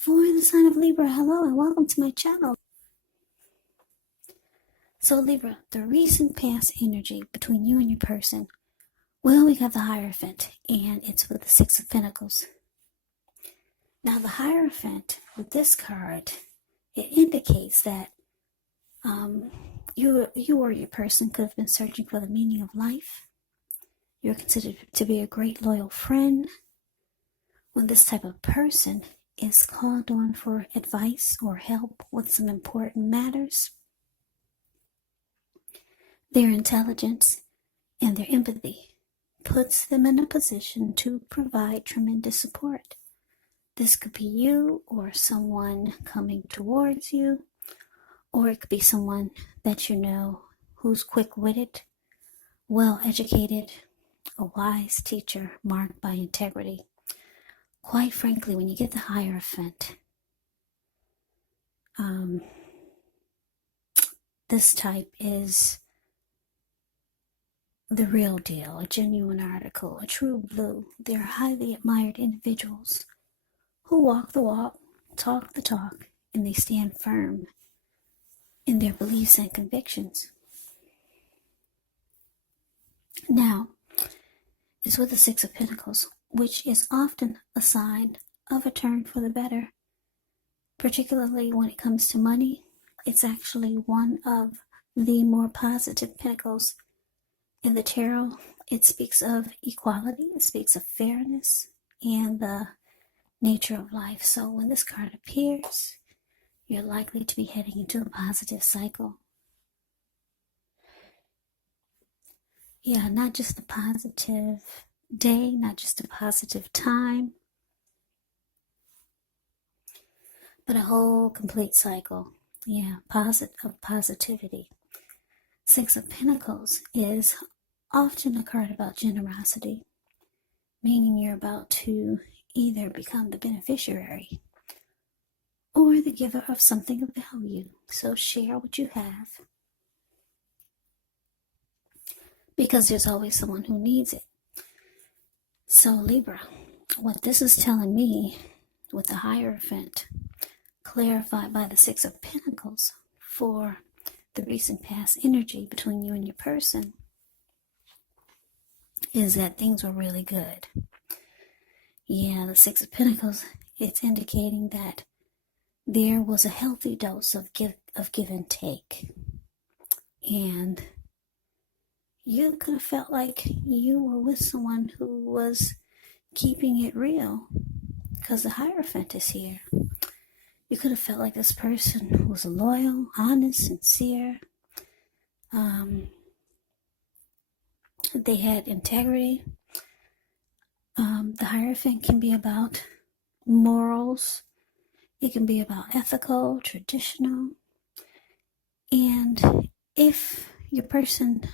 For the sign of Libra, hello and welcome to my channel. So Libra, the recent past energy between you and your person. Well, we got the Hierophant, and it's with the Six of Pentacles. Now the Hierophant, with this card, it indicates that you or your person could have been searching for the meaning of life. You're considered to be a great loyal friend. When this type of person is called on for advice or help with some important matters, their intelligence and their empathy puts them in a position to provide tremendous support. This could be you or someone coming towards you, or it could be someone that you know who's quick-witted, well-educated, a wise teacher marked by integrity. Quite frankly, when you get the Hierophant, this type is the real deal, a genuine article, a true blue. They're highly admired individuals who walk the walk, talk the talk, and they stand firm in their beliefs and convictions. Now, it's with the Six of Pentacles, which is often a sign of a turn for the better, particularly when it comes to money. It's actually one of the more positive pentacles in the tarot. It speaks of equality, it speaks of fairness, and the nature of life. So when this card appears, you're likely to be heading into a positive cycle. Yeah, not just a positive day, not just a positive time, but a whole complete cycle. Yeah, positivity. Six of Pentacles is often a card about generosity, meaning you're about to either become the beneficiary or the giver of something of value. So share what you have, because there's always someone who needs it. So Libra, what this is telling me with the Hierophant, clarified by the Six of Pentacles for the recent past energy between you and your person, is that things were really good. Yeah, the Six of Pentacles, it's indicating that there was a healthy dose of give and take. And you could have felt like you were with someone who was keeping it real, because the Hierophant is here. You could have felt like this person was loyal, honest, sincere. They had integrity. The Hierophant can be about morals. It can be about ethical, traditional. And if your person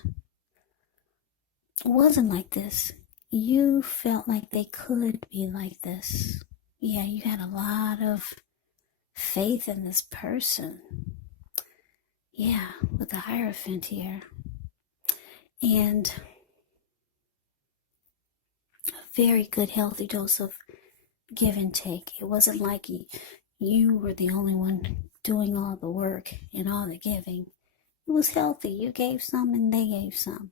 wasn't like this, you felt like they could be like this. Yeah, you had a lot of faith in this person. Yeah, with the Hierophant here. And a very good, healthy dose of give and take. It wasn't like you were the only one doing all the work and all the giving. It was healthy. You gave some and they gave some.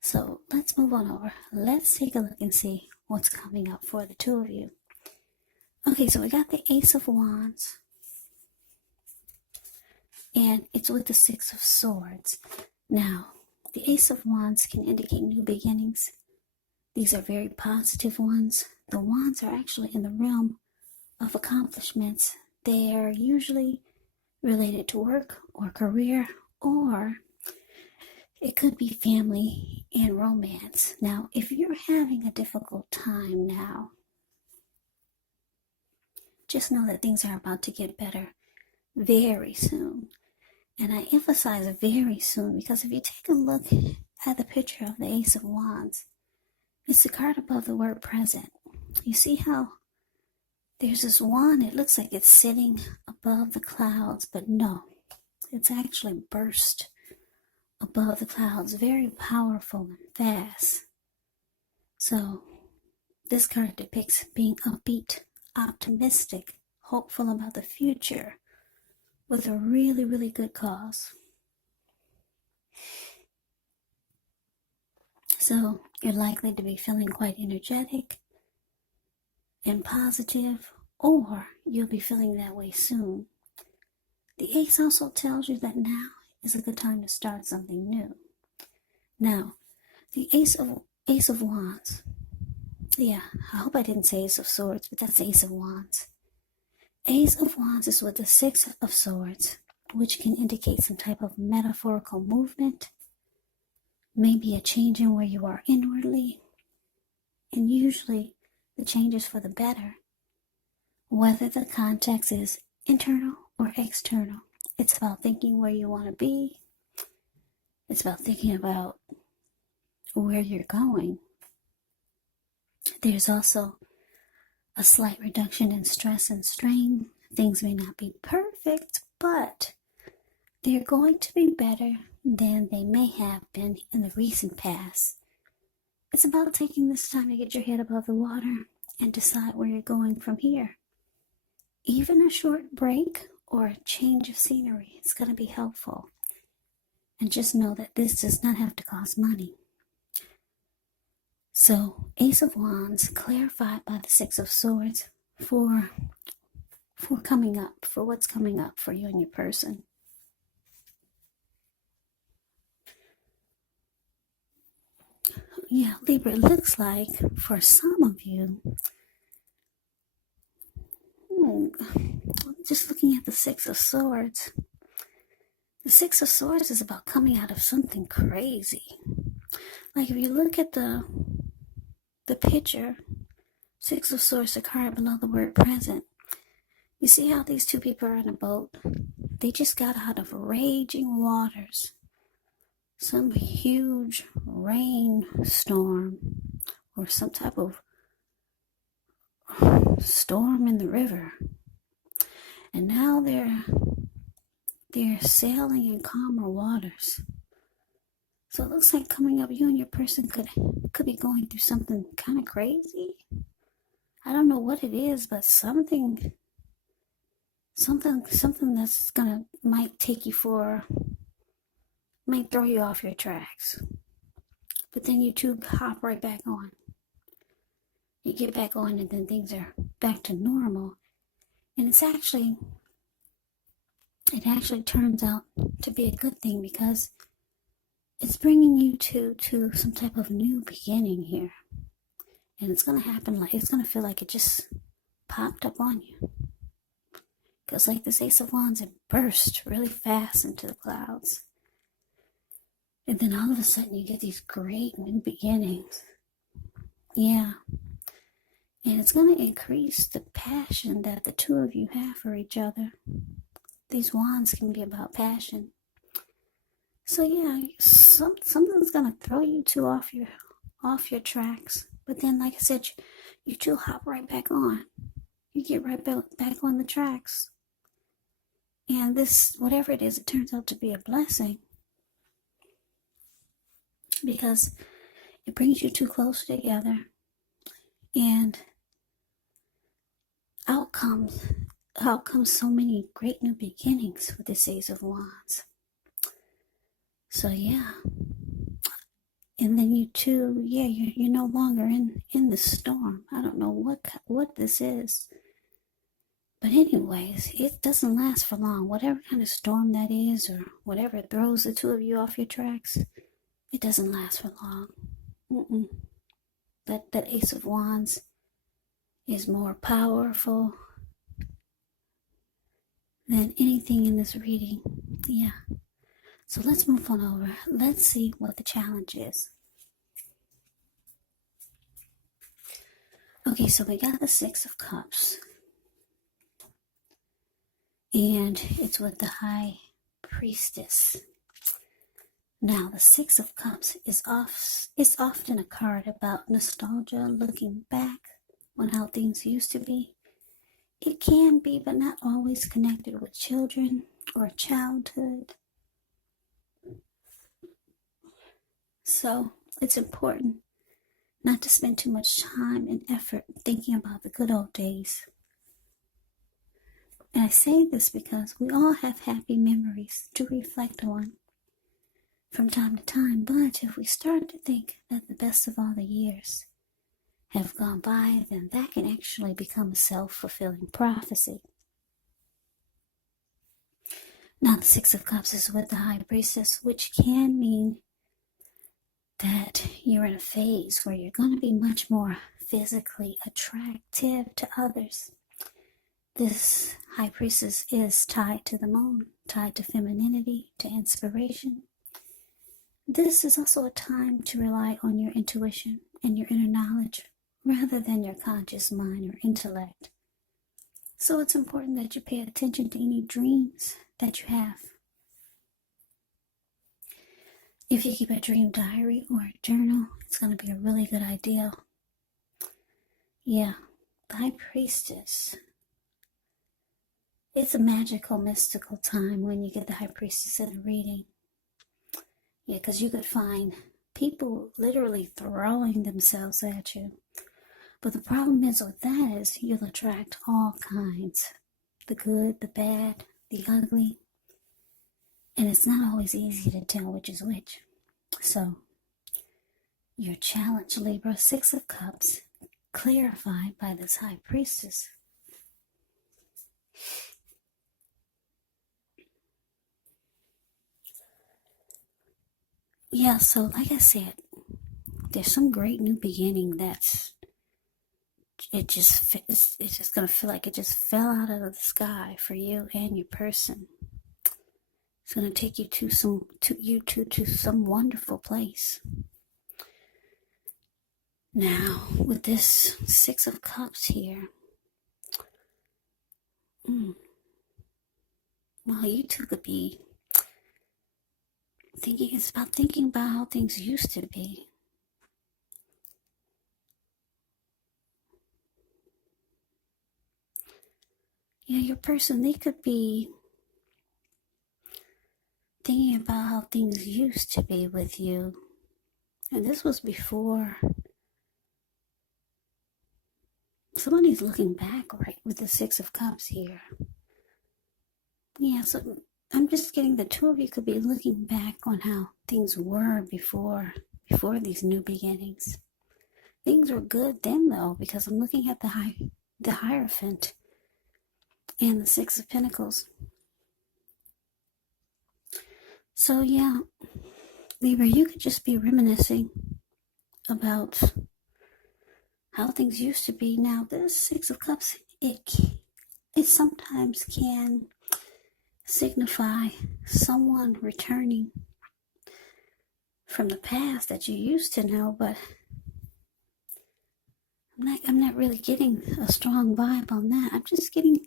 So let's move on over. Let's take a look and see what's coming up for the two of you. Okay, so we got the Ace of Wands, and it's with the Six of Swords. Now, the Ace of Wands can indicate new beginnings. These are very positive ones. The wands are actually in the realm of accomplishments. They are usually related to work or career, or it could be family and romance. Now, if you're having a difficult time now, just know that things are about to get better very soon. And I emphasize very soon, because if you take a look at the picture of the Ace of Wands, it's the card above the word present. You see how there's this wand, it looks like it's sitting above the clouds, but no, it's actually burst above the clouds, very powerful and fast. So this card depicts being upbeat, optimistic, hopeful about the future with a really, really good cause. So you're likely to be feeling quite energetic and positive, or you'll be feeling that way soon. The ace also tells you that now is a good time to start something new. Now, the ace of wands. Yeah, I hope I didn't say ace of swords, but that's ace of wands. Ace of wands is with the 6 of swords, which can indicate some type of metaphorical movement, maybe a change in where you are inwardly, and usually the change is for the better, whether the context is internal or external. It's about thinking where you want to be. It's about thinking about where you're going. There's also a slight reduction in stress and strain. Things may not be perfect, but they're going to be better than they may have been in the recent past. It's about taking this time to get your head above the water and decide where you're going from here. Even a short break or a change of scenery is going to be helpful. And just know that this does not have to cost money. So, Ace of Wands clarified by the 6 of Swords for coming up, for what's coming up for you and your person. Yeah, Libra, it looks like for some of you, just looking at the 6 of Swords, the 6 of Swords is about coming out of something crazy. Like if you look at the picture, 6 of Swords, the card below the word present, you see how these two people are in a boat? They just got out of raging waters. Some huge rainstorm or some type of storm in the river. And now they're sailing in calmer waters. So it looks like coming up, you and your person could be going through something kind of crazy. I don't know what it is, but something that's might take you might throw you off your tracks. But then you two hop right back on. You get back on and then things are back to normal. And it actually turns out to be a good thing because it's bringing you to some type of new beginning here. And it's going to happen it's going to feel like it just popped up on you. Because like this Ace of Wands, it burst really fast into the clouds. And then all of a sudden you get these great new beginnings. Yeah. And it's going to increase the passion that the two of you have for each other. These wands can be about passion. So yeah, something's going to throw you two off your tracks. But then, like I said, you two hop right back on. You get right back on the tracks. And this, whatever it is, it turns out to be a blessing. Because it brings you two closer together. And out comes so many great new beginnings with this Ace of Wands. So yeah. And then you two, you're no longer in the storm. I don't know what this is. But anyways, it doesn't last for long. Whatever kind of storm that is, or whatever throws the two of you off your tracks, it doesn't last for long. That Ace of Wands is more powerful than anything in this reading. Yeah. So let's move on over. Let's see what the challenge is. Okay, so we got the 6 of Cups. And it's with the High Priestess. Now, the 6 of Cups is often a card about nostalgia, looking back on how things used to be. It can be, but not always, connected with children or childhood. So it's important not to spend too much time and effort thinking about the good old days. And I say this because we all have happy memories to reflect on from time to time, but if we start to think that the best of all the years have gone by, then that can actually become a self-fulfilling prophecy. Now, the Six of Cups is with the High Priestess, which can mean that you're in a phase where you're going to be much more physically attractive to others. This High Priestess is tied to the moon, tied to femininity, to inspiration. This is also a time to rely on your intuition and your inner knowledge rather than your conscious mind or intellect. So it's important that you pay attention to any dreams that you have. If you keep a dream diary or a journal, it's going to be a really good idea. Yeah, the High Priestess. It's a magical, mystical time when you get the High Priestess in a reading. Yeah, because you could find people literally throwing themselves at you. But the problem is with that is you'll attract all kinds. The good, the bad, the ugly. And it's not always easy to tell which is which. So, your challenge, Libra, Six of Cups, clarified by this High Priestess. Yeah, so like I said, there's some great new beginning that's it's just gonna feel like it just fell out of the sky for you and your person. It's gonna take you to some wonderful place. Now, with this Six of Cups here, well, you two could be thinking about how things used to be. Yeah, your person, they could be thinking about how things used to be with you. And this was before. Somebody's looking back, right, with the Six of Cups here. Yeah, so I'm just getting the two of you could be looking back on how things were before these new beginnings. Things were good then, though, because I'm looking at the Hierophant and the Six of Pentacles. So yeah, Libra, you could just be reminiscing about how things used to be. Now, this Six of Cups, it sometimes can signify someone returning from the past that you used to know, but I'm not really getting a strong vibe on that. I'm just getting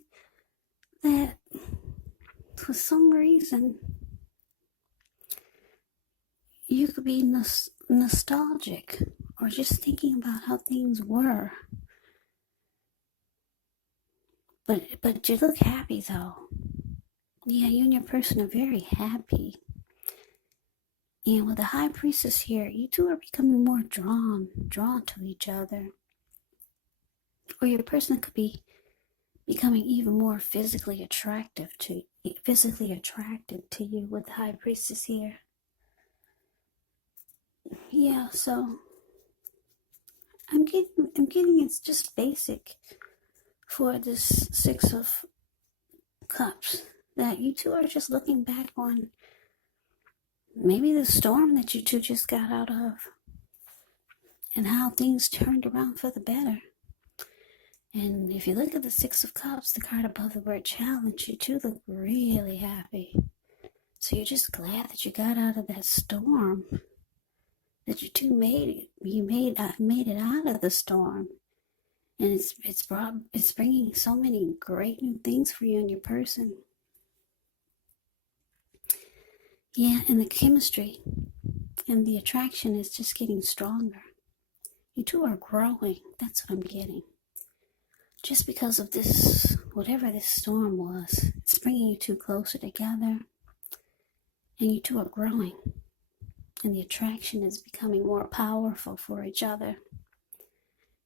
that for some reason you could be nostalgic or just thinking about how things were. But you look happy though. Yeah, you and your person are very happy. And with the High Priestess here, you two are becoming more drawn to each other. Or your person could be becoming even more physically attracted to you with the High Priestess here. Yeah, so I'm getting it's just basic for this Six of Cups that you two are just looking back on maybe the storm that you two just got out of and how things turned around for the better. And if you look at the Six of Cups, the card above the word challenge, you two look really happy. So you're just glad that you got out of that storm, that you two made it out of the storm. And it's bringing so many great new things for you and your person. Yeah, and the chemistry and the attraction is just getting stronger. You two are growing. That's what I'm getting. Just because of this, whatever this storm was, it's bringing you two closer together. And you two are growing. And the attraction is becoming more powerful for each other.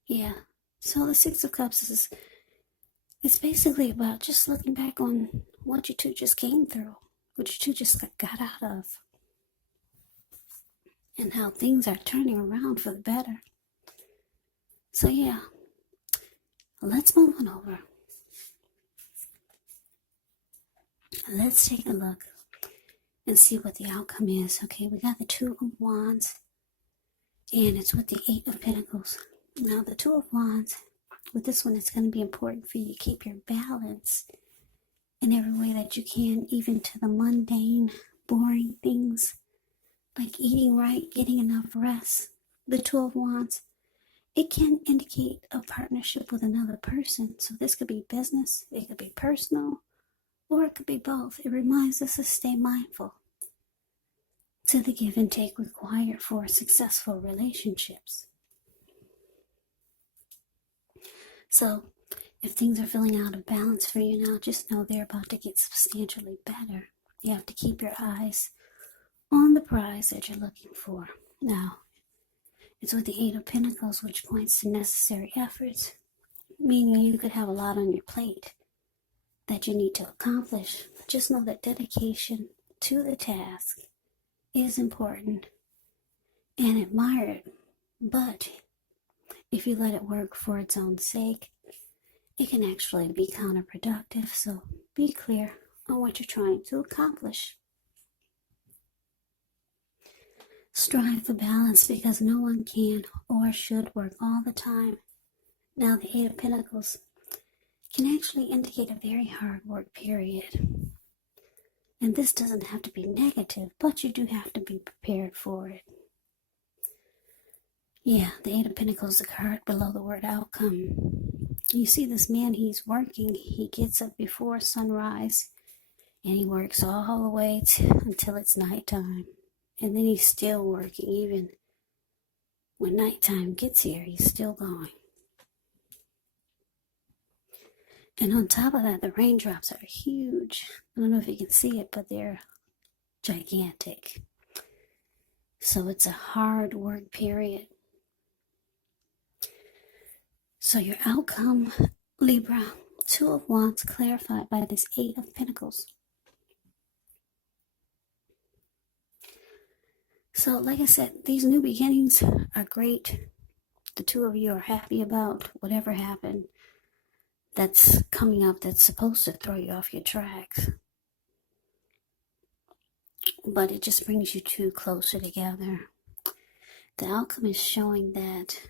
Yeah. So the Six of Cups It's basically about just looking back on what you two just came through, what you two just got out of, and how things are turning around for the better. So yeah, let's move on over. Let's take a look and see what the outcome is. Okay, we got the Two of Wands, and it's with the Eight of Pentacles. Now, the Two of Wands, with this one, it's going to be important for you to keep your balance in every way that you can, even to the mundane, boring things, like eating right, getting enough rest. The Two of Wands, it can indicate a partnership with another person. So this could be business, it could be personal, or it could be both. It reminds us to stay mindful to the give and take required for successful relationships. So if things are feeling out of balance for you now, just know they're about to get substantially better. You have to keep your eyes on the prize that you're looking for. Now, it's with the Eight of Pentacles, which points to necessary efforts, meaning you could have a lot on your plate that you need to accomplish. Just know that dedication to the task is important and admired, but if you let it work for its own sake, it can actually be counterproductive. So be clear on what you're trying to accomplish. Strive for balance, because no one can or should work all the time. Now, the Eight of Pentacles can actually indicate a very hard work period. And this doesn't have to be negative, but you do have to be prepared for it. Yeah, the Eight of Pentacles is the card below the word outcome. You see this man, he's working. He gets up before sunrise, and he works all the way until it's nighttime. And then he's still working. Even when nighttime gets here, he's still going. And on top of that, the raindrops are huge. I don't know if you can see it, but they're gigantic. So it's a hard work period. So your outcome, Libra, Two of Wands clarified by this Eight of Pentacles. So like I said, these new beginnings are great. The two of you are happy about whatever happened that's coming up that's supposed to throw you off your tracks. But it just brings you two closer together. The outcome is showing that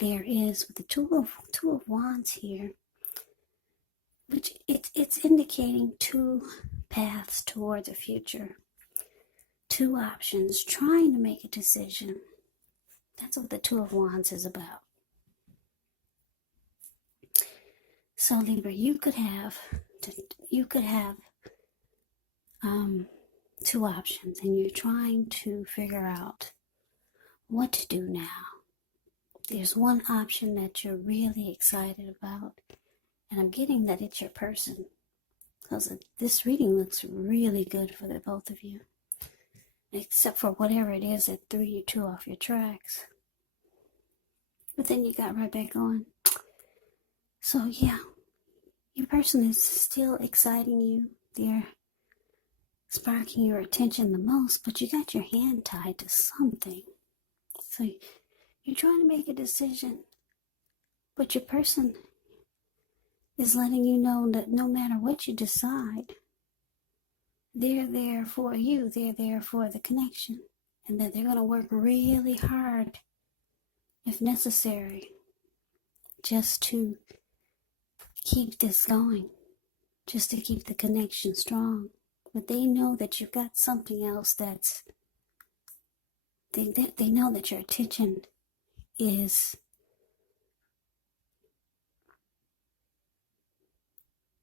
there is, with the two of Wands here, which it's indicating two paths towards the future. Two options, trying to make a decision. That's what the Two of Wands is about. So Libra, you could have two options, and you're trying to figure out what to do now. There's one option that you're really excited about, and I'm getting that it's your person, because this reading looks really good for the both of you, except for whatever it is that threw you two off your tracks. But then you got right back on. So yeah, your person is still exciting you. They're sparking your attention the most, but you got your hand tied to something. So you're trying to make a decision, but your person is letting you know that no matter what you decide, they're there for you. They're there for the connection, and that they're going to work really hard, if necessary, just to keep this going, just to keep the connection strong. But they know that you've got something else that's, they know that your attention is,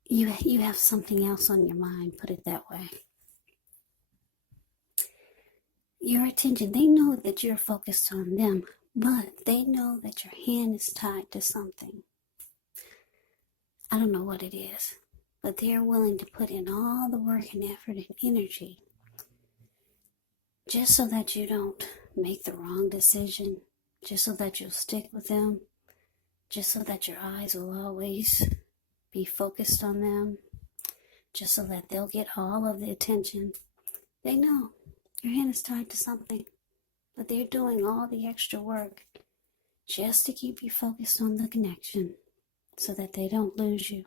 you have something else on your mind, put it that way. Your attention, they know that you're focused on them, but they know that your hand is tied to something. I don't know what it is, but they're willing to put in all the work and effort and energy just so that you don't make the wrong decision, just so that you'll stick with them, just so that your eyes will always be focused on them, just so that they'll get all of the attention. They know your hand is tied to something, but they're doing all the extra work just to keep you focused on the connection so that they don't lose you.